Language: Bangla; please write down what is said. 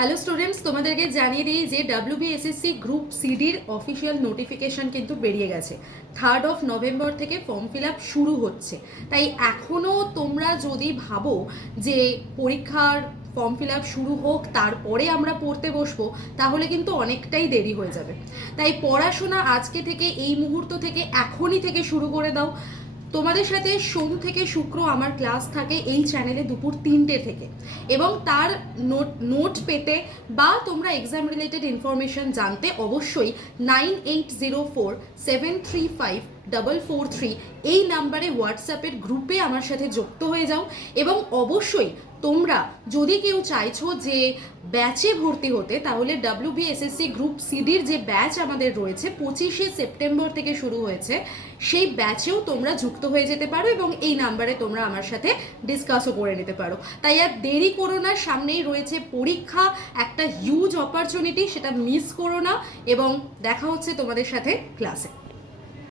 হ্যালো স্টুডেন্টস, তোমাদেরকে জানিয়ে দিই যে ডাব্লিউবিএসএসসি গ্রুপ সিডির অফিসিয়াল নোটিফিকেশন কিন্তু বেরিয়ে গেছে। 3 নভেম্বর থেকে ফর্ম ফিল আপ শুরু হচ্ছে। তাই এখনও তোমরা যদি ভাবো যে পরীক্ষার ফর্ম ফিল আপ শুরু হোক তারপরে আমরা পড়তে বসবো, তাহলে কিন্তু অনেকটাই দেরি হয়ে যাবে। তাই পড়াশোনা আজকে থেকে, এই মুহূর্ত থেকে, এখনই থেকে শুরু করে দাও। তোমাদের সাথে সোম থেকে শুক্র আমার ক্লাস থাকে এই চ্যানেলে দুপুর 3টে থেকে, এবং তার নোট পেতে বা তোমরা এক্সাম রিলেটেড ইনফরমেশন জানতে অবশ্যই 9804735443 এই নাম্বারে হোয়াটসঅ্যাপের গ্রুপে আমার সাথে যুক্ত হয়ে যাও। এবং অবশ্যই তোমরা যদি কেউ চাইছো যে ব্যাচে ভর্তি হতে, তাহলে ডাব্লিউবিএসএসসি গ্রুপ সিডির যে ব্যাচ আমাদের রয়েছে 25শে সেপ্টেম্বর থেকে শুরু হয়েছে, সেই ব্যাচেও তোমরা যুক্ত হয়ে যেতে পারো এবং এই নাম্বারে তোমরা আমার সাথে ডিসকাসও করে নিতে পারো। তাই আর দেরি করো না, সামনেই রয়েছে পরীক্ষা, একটা হিউজ অপরচুনিটি, সেটা মিস করো না। এবং দেখা হচ্ছে তোমাদের সাথে ক্লাসে।